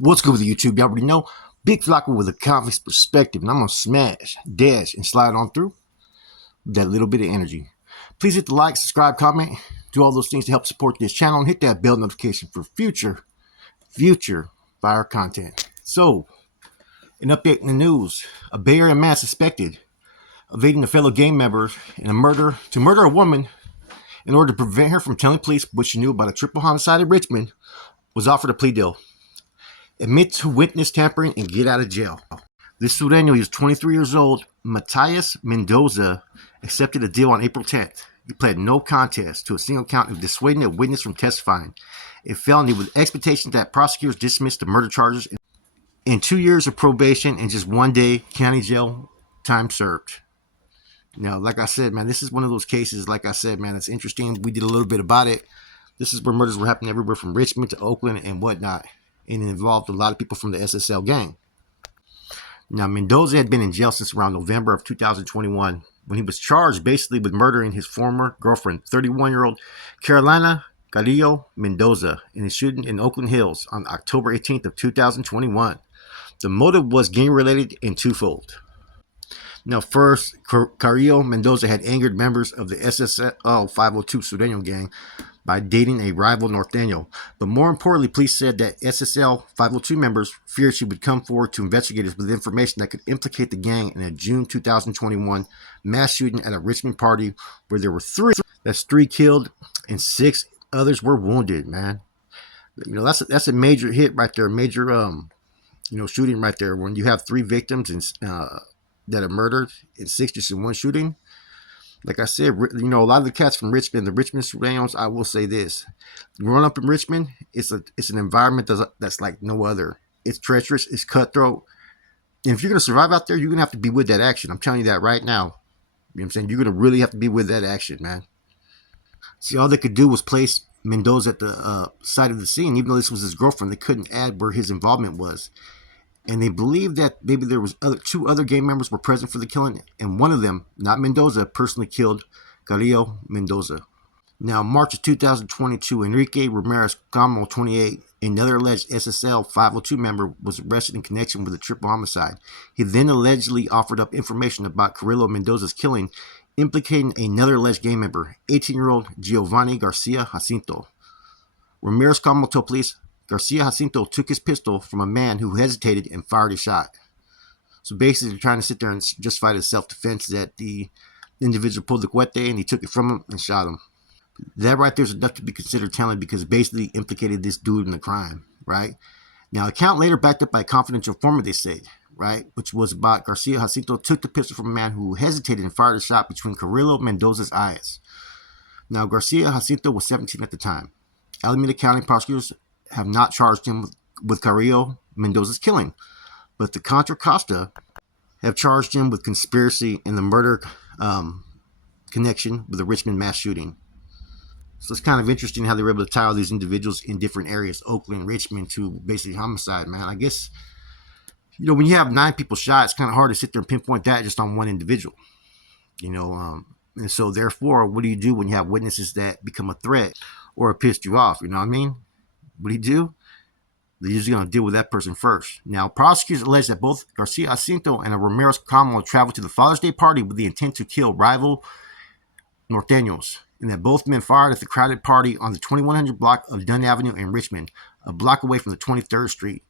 What's good with YouTube? Y'all already know. Big Flocka with a convict's perspective, and I'm gonna smash, dash, and slide on through with that little bit of energy. Please hit the like, subscribe, comment, do all those things to help support this channel, and hit that bell notification for future fire content. So, an update in the news: a Bay Area man suspected evading a fellow gang member in a murder a woman in order to prevent her from telling police what she knew about a triple homicide in Richmond was offered a plea deal. Admit to witness tampering and get out of jail. This Sureno, he was 23 years old. Matias Mendoza accepted a deal on April 10th. He pled no contest to a single count of dissuading a witness from testifying, a felony with expectations that prosecutors dismiss the murder charges in 2 years of probation and just 1 day county jail time served. Now, like I said, man, this is one of those cases, like I said, man, it's interesting. We did a little bit about it. This is where murders were happening everywhere from Richmond to Oakland and whatnot. And it involved a lot of people from the SSL gang. Now, Mendoza had been in jail since around November of 2021 when he was charged basically with murdering his former girlfriend, 31-year-old Carolina Carrillo Mendoza, in a shooting in Oakland Hills on October 18th of 2021. The motive was gang-related and twofold. Now, first, Carrillo Mendoza had angered members of the SSL 502 Sureno gang by dating a rival norteño. But more importantly, police said that SSL 502 members feared she would come forward to investigators with information that could implicate the gang in a June 2021 mass shooting at a Richmond party where there were three killed and 6 others were wounded, man. You know, that's a major hit right there, major shooting right there when you have 3 victims and that are murdered and 6 just in one shooting. Like I said, a lot of the cats from Richmond, the Richmond Surenos, I will say this. Growing up in Richmond, it's an environment that's like no other. It's treacherous, it's cutthroat. And if you're going to survive out there, you're going to have to be with that action. I'm telling you that right now. You know what I'm saying? You're going to really have to be with that action, man. See, all they could do was place Mendoza at the side of the scene. Even though this was his girlfriend, they couldn't add where his involvement was. And they believed that maybe there was 2 other gang members were present for the killing, and one of them, not Mendoza, personally killed Carrillo Mendoza. Now, March of 2022, Enrique Ramirez Camo, 28, another alleged SSL 502 member, was arrested in connection with a triple homicide. He then allegedly offered up information about Carrillo Mendoza's killing, implicating another alleged gang member, 18-year-old Giovanni Garcia Jacinto. Ramirez Camo told police Garcia Jacinto took his pistol from a man who hesitated and fired a shot. So basically, trying to sit there and justify his self-defense that the individual pulled the cuete and he took it from him and shot him. That right there is enough to be considered telling because it basically implicated this dude in the crime, right? Now, the account later backed up by a confidential informant, they said, right, which was about Garcia Jacinto took the pistol from a man who hesitated and fired a shot between Carrillo Mendoza's eyes. Now, Garcia Jacinto was 17 at the time. Alameda County prosecutors have not charged him with Carrillo Mendoza's killing, but the Contra Costa have charged him with conspiracy in the murder connection with the Richmond mass shooting. So it's kind of interesting how they were able to tie all these individuals in different areas, Oakland, Richmond, to basically homicide, man. I guess, when you have 9 people shot, it's kind of hard to sit there and pinpoint that just on one individual, and so therefore, what do you do when you have witnesses that become a threat or pissed you off? You know what I mean? What do you do? They're usually going to deal with that person first. Now, prosecutors allege that both Garcia Jacinto and Ramirez Camo traveled to the Father's Day party with the intent to kill rival norteños, and that both men fired at the crowded party on the 2100 block of Dunn Avenue in Richmond, a block away from the 23rd Street.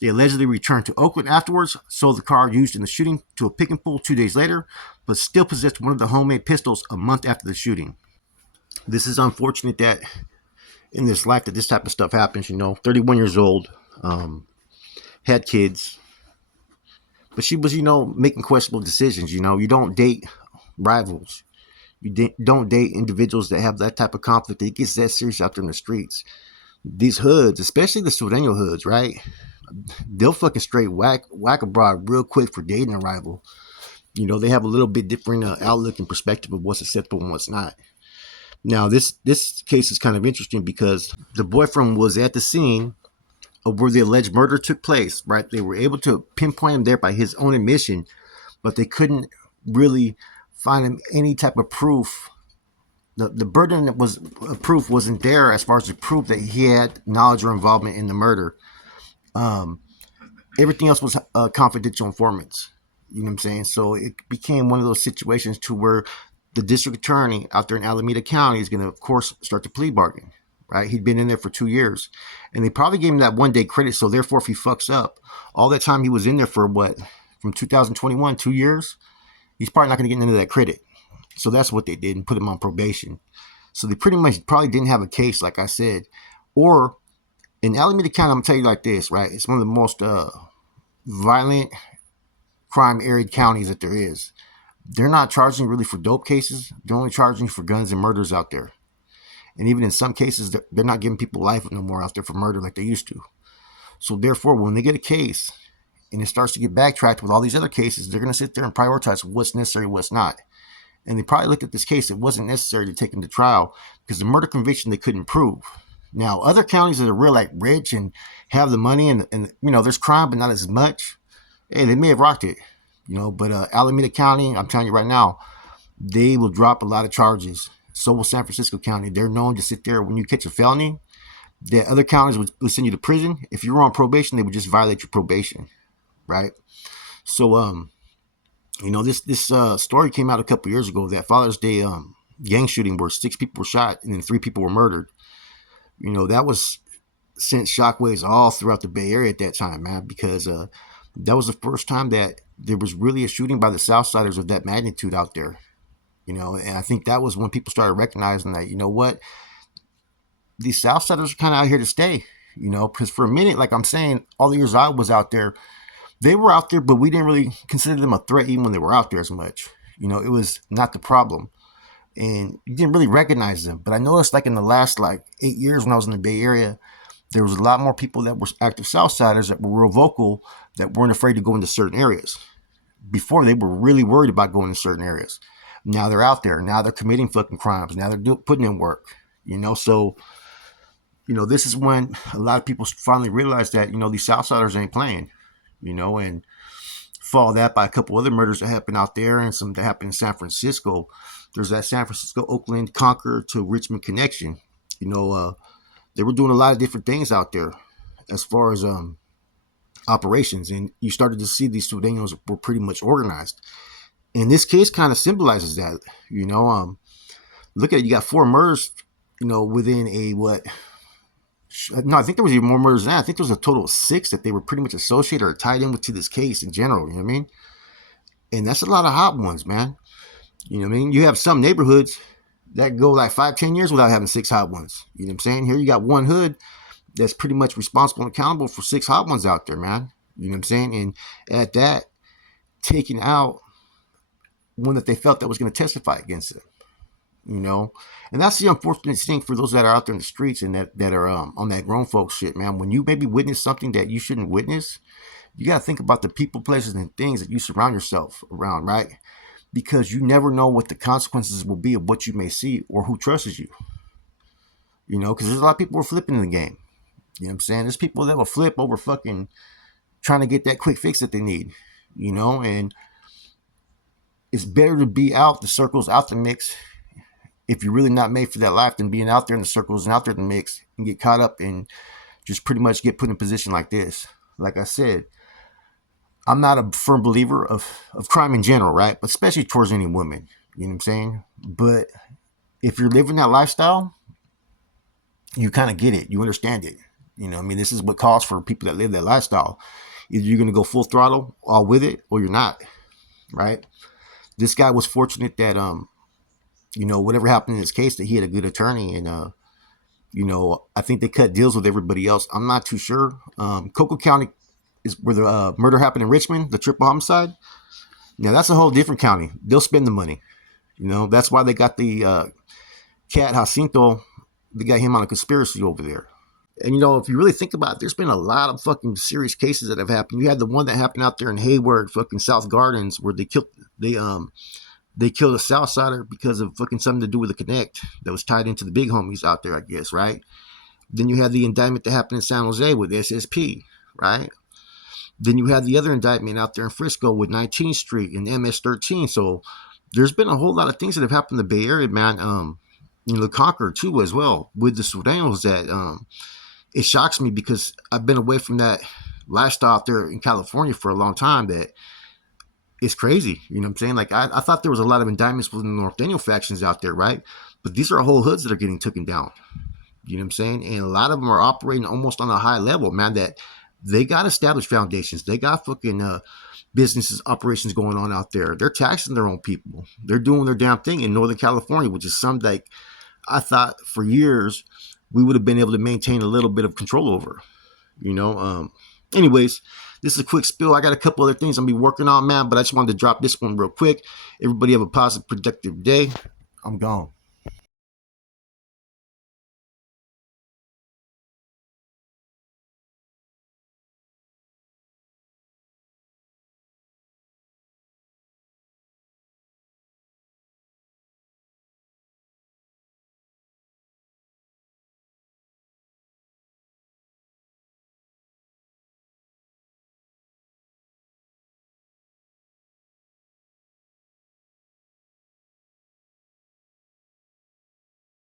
They allegedly returned to Oakland afterwards, sold the car used in the shooting to a pick and pull 2 days later, but still possessed one of the homemade pistols a month after the shooting. This is unfortunate that in this life that this type of stuff happens, 31 years old, had kids, but she was, making questionable decisions. You don't date rivals. You don't date individuals that have that type of conflict. It gets that serious out there in the streets. These hoods, especially the Sureno hoods, right? They'll fucking straight whack a broad real quick for dating a rival. They have a little bit different outlook and perspective of what's acceptable and what's not. Now, this case is kind of interesting because the boyfriend was at the scene of where the alleged murder took place, right? They were able to pinpoint him there by his own admission, but they couldn't really find him any type of proof. The burden of proof wasn't there as far as the proof that he had knowledge or involvement in the murder Um, Everything else was confidential informants. You know what I'm saying? So it became one of those situations to where the district attorney out there in Alameda County is going to, of course, start the plea bargain. Right? He'd been in there for 2 years, and they probably gave him that 1 day credit. So therefore, if he fucks up, all that time he was in there for what, from 2021, 2 years, he's probably not going to get into that credit. So that's what they did and put him on probation. So they pretty much probably didn't have a case, like I said, or in Alameda County. I'm gonna tell you like this, right? It's one of the most violent crime area counties that there is. They're not charging really for dope cases. They're only charging for guns and murders out there. And even in some cases, they're not giving people life no more out there for murder like they used to. So therefore, when they get a case and it starts to get backtracked with all these other cases, they're going to sit there and prioritize what's necessary, what's not. And they probably looked at this case. It wasn't necessary to take him to trial because the murder conviction they couldn't prove. Now, other counties that are real like rich and have the money and there's crime but not as much, hey, they may have rocked it, But Alameda County, I'm telling you right now, they will drop a lot of charges. So will San Francisco County. They're known to sit there when you catch a felony. The other counties would send you to prison. If you were on probation, they would just violate your probation, right? So, this story came out a couple years ago. That Father's Day gang shooting where 6 people were shot and then 3 people were murdered. That was sent shockwaves all throughout the Bay Area at that time, man, because that was the first time that there was really a shooting by the Southsiders of that magnitude out there. And I think that was when people started recognizing that, what, these Southsiders are kind of out here to stay, because for a minute, like I'm saying, all the years I was out there, they were out there, but we didn't really consider them a threat even when they were out there as much. It was not the problem. And you didn't really recognize them. But I noticed like in the last 8 years when I was in the Bay Area, there was a lot more people that were active Southsiders that were real vocal, that weren't afraid to go into certain areas. Before, they were really worried about going to certain areas. Now they're out there. Now they're committing fucking crimes. Now they're putting in work. So, this is when a lot of people finally realized that, these Southsiders ain't playing, and follow that by a couple other murders that happened out there and some that happened in San Francisco. There's that San Francisco, Oakland, Concord to Richmond connection. They were doing a lot of different things out there as far as operations, and you started to see these Surenos were pretty much organized. And this case kind of symbolizes that. Look at it, you got 4 murders, within a what? No, I think there was even more murders than that. I think there was a total of 6 that they were pretty much associated or tied in with to this case in general. You know what I mean? And that's a lot of hot ones, man. You know what I mean? You have some neighborhoods that go 5-10 years without having 6 hot ones. You know what I'm saying? Here you got one hood that's pretty much responsible and accountable for 6 hot ones out there, man. You know what I'm saying? And at that, taking out one that they felt that was going to testify against it. And that's the unfortunate thing for those that are out there in the streets and that are on that grown folks shit, man. When you maybe witness something that you shouldn't witness, you got to think about the people, places, and things that you surround yourself around, right? Because you never know what the consequences will be of what you may see or who trusts you. Because there's a lot of people who are flipping in the game. You know what I'm saying? There's people that will flip over fucking trying to get that quick fix that they need, and it's better to be out the circles, out the mix, if you're really not made for that life, than being out there in the circles and out there in the mix and get caught up and just pretty much get put in a position like this. Like I said, I'm not a firm believer of crime in general, right? But especially towards any woman, you know what I'm saying? But if you're living that lifestyle, you kind of get it. You understand it. This is what calls for people that live that lifestyle. Either you're going to go full throttle all with it or you're not, right? This guy was fortunate that, whatever happened in his case, that he had a good attorney. And, I think they cut deals with everybody else. I'm not too sure. Cocoa County is where the murder happened in Richmond, the triple homicide. Now, that's a whole different county. They'll spend the money. That's why they got the cat Jacinto. They got him on a conspiracy over there. And, if you really think about it, there's been a lot of fucking serious cases that have happened. You had the one that happened out there in Hayward, fucking South Gardens, where they killed a Southsider because of fucking something to do with the connect that was tied into the big homies out there, I guess, right? Then you had the indictment that happened in San Jose with SSP, right? Then you had the other indictment out there in Frisco with 19th Street and MS-13. So there's been a whole lot of things that have happened in the Bay Area, man. The Concord too, as well, with the Surenos. That it shocks me because I've been away from that lifestyle out there in California for a long time that is crazy. You know what I'm saying? Like I thought there was a lot of indictments within the North Daniel factions out there, right? But these are whole hoods that are getting taken down. You know what I'm saying? And a lot of them are operating almost on a high level, man, that they got established foundations. They got fucking businesses, operations going on out there. They're taxing their own people. They're doing their damn thing in Northern California, which is something like I thought for years we would have been able to maintain a little bit of control over. You know, anyways, this is a quick spill. I got a couple other things I'm gonna be working on, man, but I just wanted to drop this one real quick. Everybody have a positive, productive day. I'm gone.